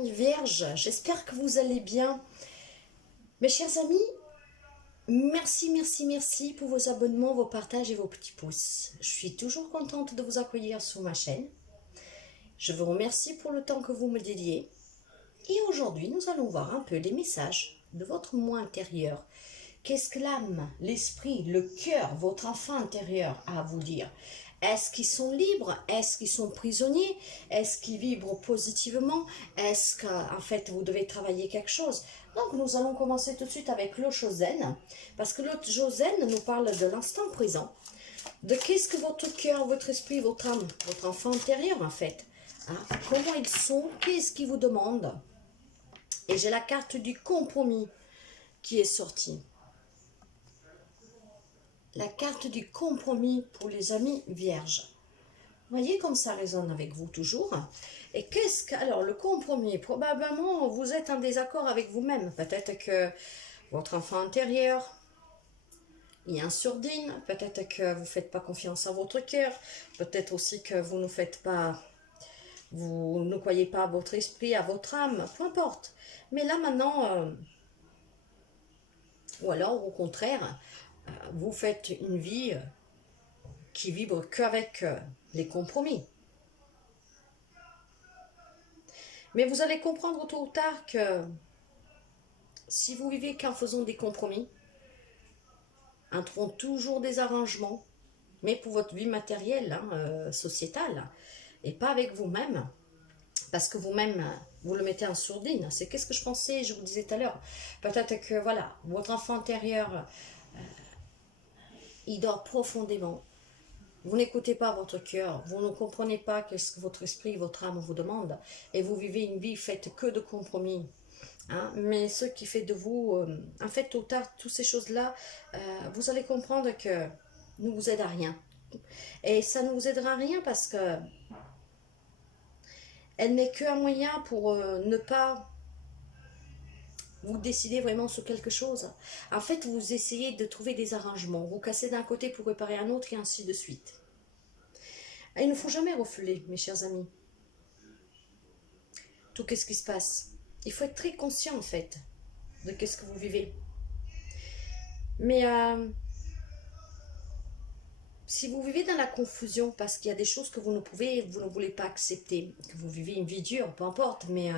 Vierge, j'espère que vous allez bien. Mes chers amis, merci pour vos abonnements, vos partages et vos petits pouces. Je suis toujours contente de vous accueillir sur ma chaîne. Je vous remercie pour le temps que vous me dédiez. Et aujourd'hui, nous allons voir un peu les messages de votre moi intérieur. Qu'est-ce que l'âme, l'esprit, le cœur, votre enfant intérieur a à vous dire? Est-ce qu'ils sont libres? Est-ce qu'ils sont prisonniers? Est-ce qu'ils vibrent positivement? Est-ce qu'en fait vous devez travailler quelque chose? Donc nous allons commencer tout de suite avec le Chosen, parce que le Chosen nous parle de l'instant présent, de qu'est-ce que votre cœur, votre esprit, votre âme, votre enfant intérieur en fait, hein? Comment ils sont, qu'est-ce qu'ils vous demandent? Et j'ai la carte du compromis qui est sortie. La carte du compromis pour les amis vierges. Voyez comme ça résonne avec vous toujours. Et qu'est-ce que... Alors, le compromis, probablement, vous êtes en désaccord avec vous-même. Peut-être que votre enfant intérieur, il y a un surdine. Peut-être que vous ne faites pas confiance à votre cœur. Peut-être aussi que vous ne faites pas... Vous ne croyez pas à votre esprit, à votre âme. Peu importe. Mais là, maintenant... ou alors, au contraire, vous faites une vie qui vibre qu'avec les compromis. Mais vous allez comprendre tôt ou tard que si vous vivez qu'en faisant des compromis, en trouvant toujours des arrangements, mais pour votre vie matérielle, sociétale, et pas avec vous-même, parce que vous-même, vous le mettez en sourdine. C'est qu'est-ce que je pensais, je vous disais tout à l'heure. Peut-être que, voilà, votre enfant intérieur, il dort profondément. Vous n'écoutez pas votre cœur, vous ne comprenez pas ce que votre esprit, votre âme vous demande, et vous vivez une vie faite que de compromis. Hein? Mais ce qui fait de vous, en fait, tôt ou tard, toutes ces choses-là, vous allez comprendre que ne vous aide à rien. Et ça ne vous aidera à rien parce que elle n'est qu'un moyen pour ne pas vous décider vraiment sur quelque chose. En fait, vous essayez de trouver des arrangements, vous cassez d'un côté pour réparer un autre et ainsi de suite. Et il ne faut jamais refouler, mes chers amis. Tout qu'est-ce qui se passe. Il faut être très conscient en fait de qu'est-ce que vous vivez. Mais si vous vivez dans la confusion parce qu'il y a des choses que vous ne voulez pas accepter, que vous vivez une vie dure, peu importe, mais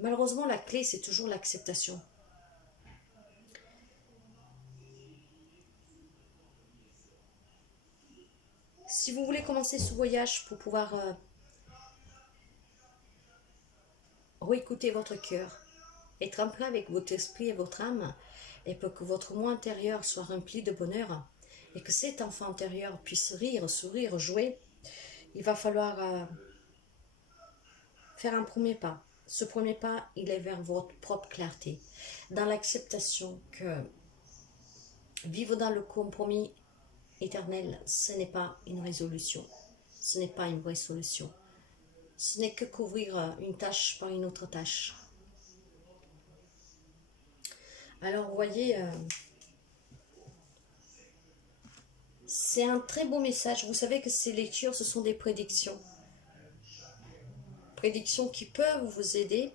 malheureusement la clé c'est toujours l'acceptation. Si vous voulez commencer ce voyage pour pouvoir réécouter votre cœur, être en paix avec votre esprit et votre âme, et pour que votre moi intérieur soit rempli de bonheur, et que cet enfant intérieur puisse rire, sourire, jouer, il va falloir faire un premier pas. Ce premier pas, il est vers votre propre clarté, dans l'acceptation que vivre dans le compromis éternel, ce n'est pas une résolution, ce n'est pas une vraie solution. Ce n'est que couvrir une tâche par une autre tâche. Alors, vous voyez, c'est un très beau message. Vous savez que ces lectures, ce sont des prédictions. Prédictions qui peuvent vous aider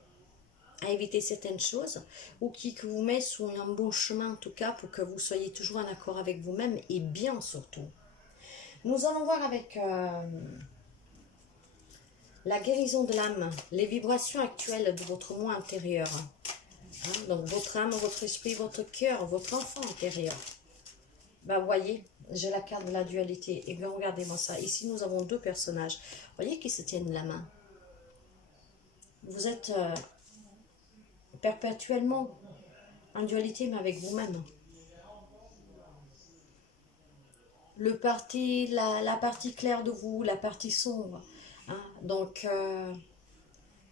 à éviter certaines choses ou qui vous met sur un bon chemin en tout cas pour que vous soyez toujours en accord avec vous-même et bien surtout. Nous allons voir avec la guérison de l'âme, les vibrations actuelles de votre moi intérieur. Hein, donc votre âme, votre esprit, votre cœur, votre enfant intérieur. Ben voyez, j'ai la carte de la dualité. Et bien regardez-moi ça. Ici nous avons deux personnages. Voyez qui se tiennent la main. Vous êtes perpétuellement en dualité mais avec vous-même. La partie claire de vous, la partie sombre. Hein? Donc,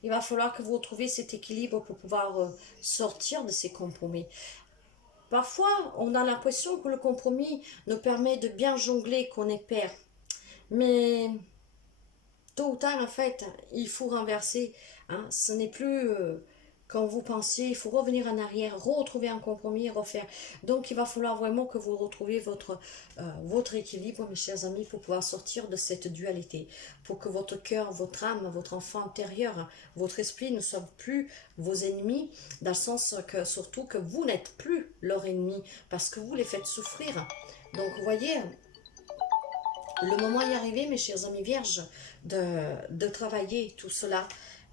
il va falloir que vous retrouviez cet équilibre pour pouvoir sortir de ces compromis. Parfois, on a l'impression que le compromis nous permet de bien jongler, qu'on est pair. Mais tôt ou tard, en fait, il faut renverser. Hein? Ce n'est plus quand vous pensiez, il faut revenir en arrière, retrouver un compromis, refaire. Donc, il va falloir vraiment que vous retrouviez votre équilibre, mes chers amis, pour pouvoir sortir de cette dualité. Pour que votre cœur, votre âme, votre enfant intérieur, votre esprit ne soient plus vos ennemis, dans le sens que, surtout, que vous n'êtes plus leur ennemi, parce que vous les faites souffrir. Donc, vous voyez, le moment est arrivé, mes chers amis vierges, de travailler tout cela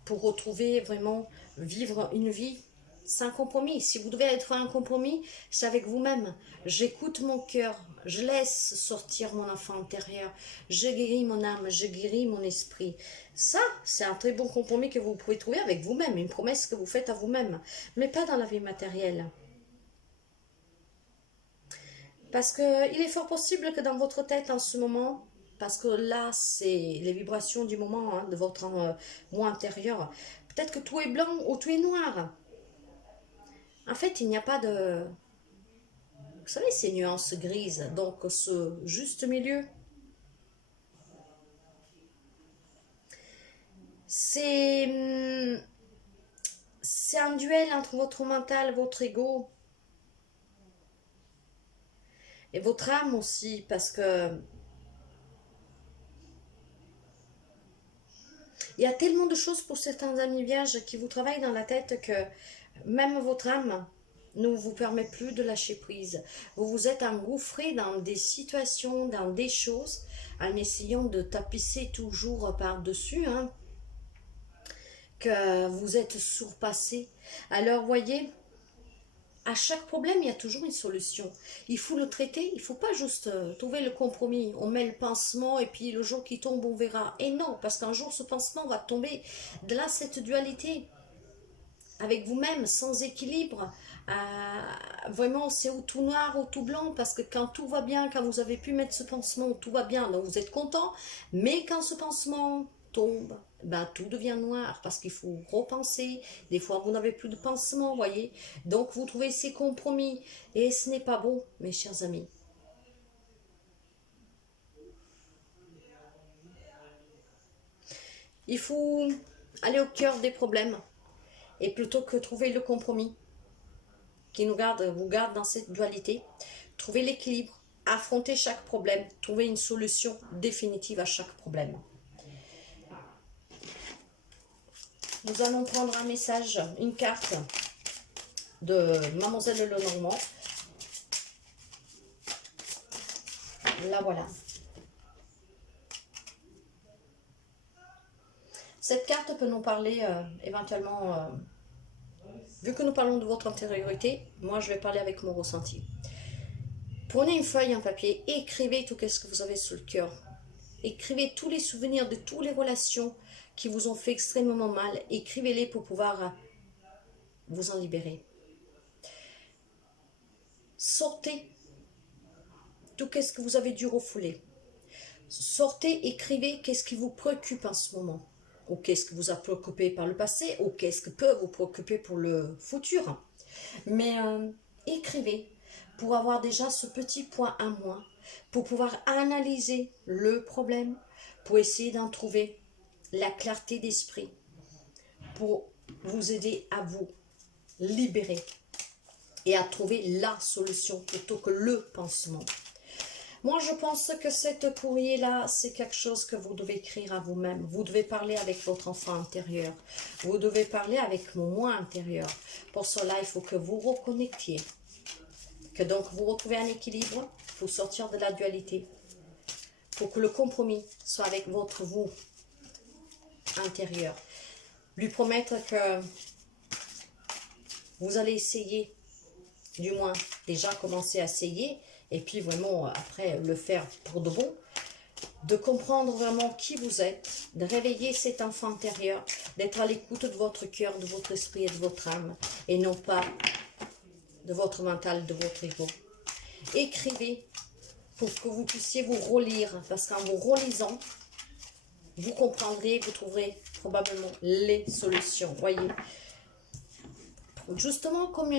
pour retrouver vraiment, vivre une vie sans compromis. Si vous devez être un compromis, c'est avec vous-même. J'écoute mon cœur, je laisse sortir mon enfant intérieur, je guéris mon âme, je guéris mon esprit. Ça, c'est un très bon compromis que vous pouvez trouver avec vous-même, une promesse que vous faites à vous-même, mais pas dans la vie matérielle. Parce qu'il est fort possible que dans votre tête en ce moment, parce que là, c'est les vibrations du moment, hein, de votre moi intérieur, peut-être que tout est blanc ou tout est noir. En fait, il n'y a pas de... Vous savez, ces nuances grises, donc ce juste milieu. C'est un duel entre votre mental, votre ego et votre âme aussi, parce que il y a tellement de choses pour certains amis vierges qui vous travaillent dans la tête que même votre âme ne vous permet plus de lâcher prise. Vous vous êtes engouffré dans des situations, dans des choses, en essayant de tapisser toujours par-dessus, hein, que vous êtes surpassé. Alors, voyez, à chaque problème, il y a toujours une solution. Il faut le traiter, il ne faut pas juste trouver le compromis. On met le pansement et puis le jour qui tombe, on verra. Et non, parce qu'un jour, ce pansement va tomber. De là, cette dualité avec vous-même, sans équilibre. Vraiment, c'est ou tout noir ou tout blanc, parce que quand tout va bien, quand vous avez pu mettre ce pansement, tout va bien, donc vous êtes content. Mais quand ce pansement tombe, ben, tout devient noir, parce qu'il faut repenser. Des fois, vous n'avez plus de pansement, vous voyez. Donc, vous trouvez ces compromis. Et ce n'est pas bon, mes chers amis. Il faut aller au cœur des problèmes. Et plutôt que trouver le compromis qui vous garde dans cette dualité, trouver l'équilibre, affronter chaque problème, trouver une solution définitive à chaque problème. Nous allons prendre un message, une carte de Mademoiselle Lenormand. La voilà. Cette carte peut nous parler éventuellement, vu que nous parlons de votre intériorité, moi je vais parler avec mon ressenti. Prenez une feuille, un papier, écrivez tout ce que vous avez sur le cœur. Écrivez tous les souvenirs de toutes les relations qui vous ont fait extrêmement mal. Écrivez-les pour pouvoir vous en libérer. Sortez tout ce que vous avez dû refouler. Sortez, écrivez qu'est-ce qui vous préoccupe en ce moment. Ou qu'est-ce que vous a préoccupé par le passé, ou qu'est-ce que peut vous préoccuper pour le futur. Mais écrivez pour avoir déjà ce petit point à moins, pour pouvoir analyser le problème, pour essayer d'en trouver la clarté d'esprit, pour vous aider à vous libérer et à trouver la solution plutôt que le pansement. Moi, je pense que cette courrier-là, c'est quelque chose que vous devez écrire à vous-même. Vous devez parler avec votre enfant intérieur. Vous devez parler avec mon moi intérieur. Pour cela, il faut que vous reconnectiez. Que donc, vous retrouvez un équilibre pour sortir de la dualité. Pour que le compromis soit avec votre vous intérieur. Lui promettre que vous allez essayer, du moins déjà commencer à essayer, et puis vraiment après le faire pour de bon, de comprendre vraiment qui vous êtes, de réveiller cet enfant intérieur, d'être à l'écoute de votre cœur, de votre esprit et de votre âme, et non pas de votre mental, de votre ego. Écrivez pour que vous puissiez vous relire, parce qu'en vous relisant, vous comprendrez, vous trouverez probablement les solutions. Voyez, justement comme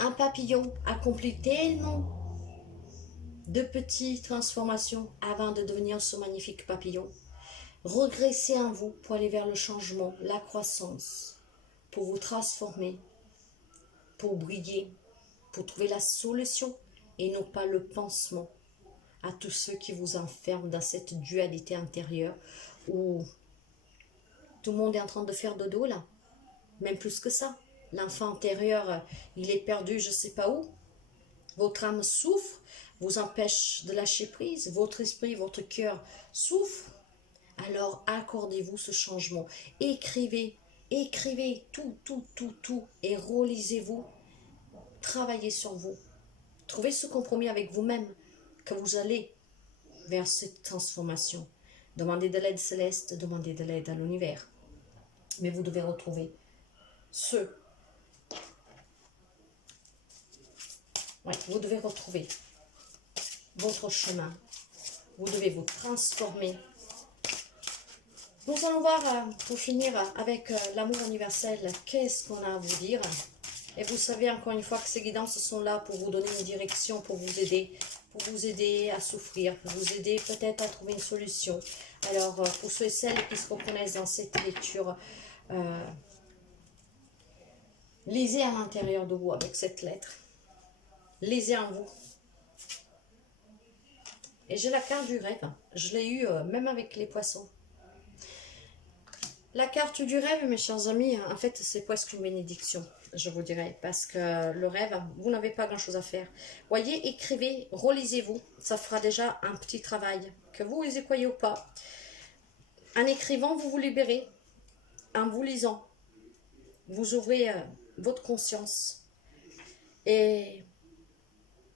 un papillon accomplit tellement de petites transformations avant de devenir ce magnifique papillon. Regressez en vous pour aller vers le changement, la croissance. pour vous transformer, pour briller, pour trouver la solution et non pas le pansement à tous ceux qui vous enferment dans cette dualité intérieure où tout le monde est en train de faire dodo là, même plus que ça. L'enfant intérieur, il est perdu je ne sais pas où. Votre âme souffre, vous empêche de lâcher prise, votre esprit, votre cœur souffre. Alors accordez-vous ce changement. Écrivez, écrivez tout et relisez-vous. Travaillez sur vous. Trouvez ce compromis avec vous-même que vous allez vers cette transformation. Demandez de l'aide céleste, demandez de l'aide à l'univers. Mais vous devez retrouver vous devez retrouver votre chemin. Vous devez vous transformer. Nous allons voir, pour finir, avec l'amour universel, qu'est-ce qu'on a à vous dire. Et vous savez, encore une fois, que ces guidances sont là pour vous donner une direction, pour vous aider à souffrir, pour vous aider peut-être à trouver une solution. Alors, pour ceux et celles qui se reconnaissent dans cette lecture, lisez à l'intérieur de vous avec cette lettre. Lisez en vous. Et j'ai la carte du rêve. Je l'ai eu même avec les poissons. La carte du rêve, mes chers amis, en fait, c'est presque une bénédiction, je vous dirais. Parce que le rêve, vous n'avez pas grand-chose à faire. Voyez, écrivez, relisez-vous. Ça fera déjà un petit travail. Que vous y croyez ou pas. En écrivant, vous vous libérez. En vous lisant, vous ouvrez votre conscience. Et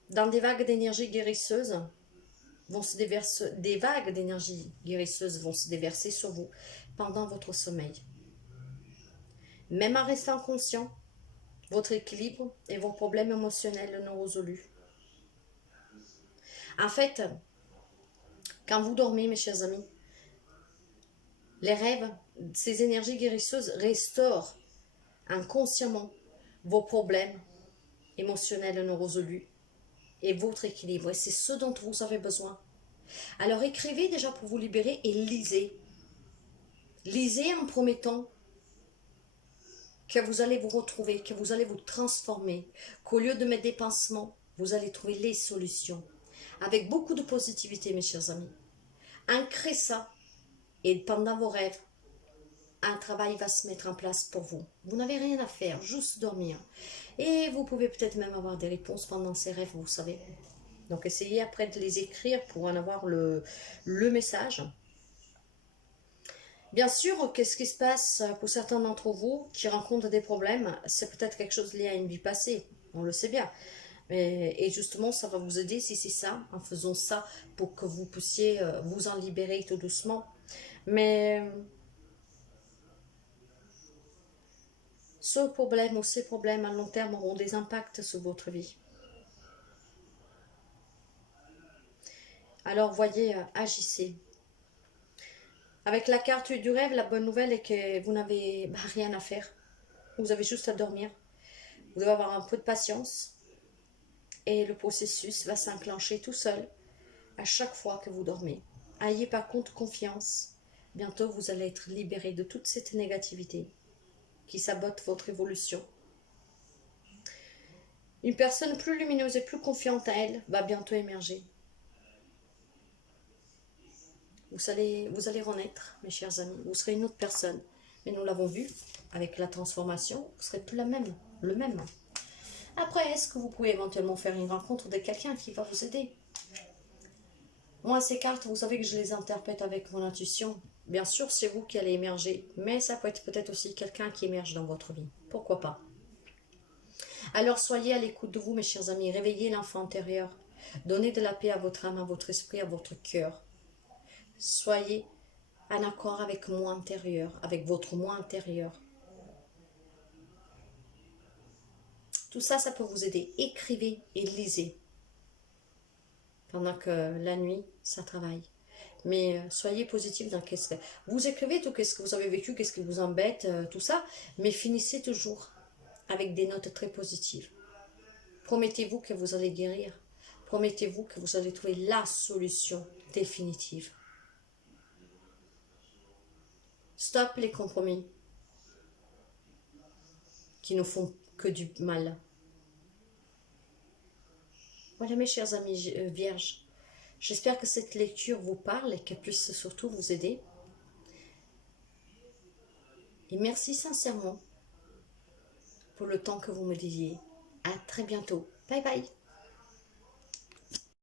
dans des vagues d'énergie guérisseuse, des vagues d'énergie guérisseuse vont se déverser sur vous pendant votre sommeil. Même en restant conscient, votre équilibre et vos problèmes émotionnels non résolus. En fait, quand vous dormez, mes chers amis, les rêves, ces énergies guérisseuses restaurent inconsciemment vos problèmes émotionnels non résolus et votre équilibre. Et c'est ce dont vous avez besoin. Alors écrivez déjà pour vous libérer et lisez. Lisez en promettant que vous allez vous retrouver, que vous allez vous transformer, qu'au lieu de mettre des pansements, vous allez trouver les solutions. Avec beaucoup de positivité, mes chers amis. Ancrez ça et pendant vos rêves, un travail va se mettre en place pour vous. Vous n'avez rien à faire, juste dormir. Et vous pouvez peut-être même avoir des réponses pendant ces rêves, vous savez. Donc essayez après de les écrire pour en avoir le message. Bien sûr, qu'est-ce qui se passe pour certains d'entre vous qui rencontrent des problèmes? C'est peut-être quelque chose lié à une vie passée, on le sait bien. Et justement, ça va vous aider si c'est ça, en faisant ça pour que vous puissiez vous en libérer tout doucement. Mais ce problème ou ces problèmes à long terme auront des impacts sur votre vie. Alors voyez, agissez. Avec la carte du rêve, la bonne nouvelle est que vous n'avez rien à faire. Vous avez juste à dormir. Vous devez avoir un peu de patience. Et le processus va s'enclencher tout seul à chaque fois que vous dormez. Ayez par contre confiance. Bientôt, vous allez être libéré de toute cette négativité qui sabote votre évolution. Une personne plus lumineuse et plus confiante à elle va bientôt émerger. Vous allez renaître, mes chers amis. Vous serez une autre personne. Mais nous l'avons vu, avec la transformation, vous ne serez plus le même. Après, est-ce que vous pouvez éventuellement faire une rencontre de quelqu'un qui va vous aider? Moi, ces cartes, vous savez que je les interprète avec mon intuition. Bien sûr, c'est vous qui allez émerger. Mais ça peut être peut-être aussi quelqu'un qui émerge dans votre vie. Pourquoi pas? Alors, soyez à l'écoute de vous, mes chers amis. Réveillez l'enfant intérieur. Donnez de la paix à votre âme, à votre esprit, à votre cœur. Soyez en accord avec moi intérieur, avec votre moi intérieur. Tout ça, ça peut vous aider. Écrivez et lisez. Pendant que la nuit, ça travaille. Mais soyez positif dans qu'est-ce que... Vous écrivez tout qu'est-ce que vous avez vécu, qu'est-ce qui vous embête, tout ça. Mais finissez toujours avec des notes très positives. Promettez-vous que vous allez guérir. Promettez-vous que vous allez trouver la solution définitive. Stop les compromis. qui nous font que du mal. Voilà mes chers amis vierges, j'espère que cette lecture vous parle et qu'elle puisse surtout vous aider. Et merci sincèrement pour le temps que vous me dédiez. À très bientôt. Bye bye.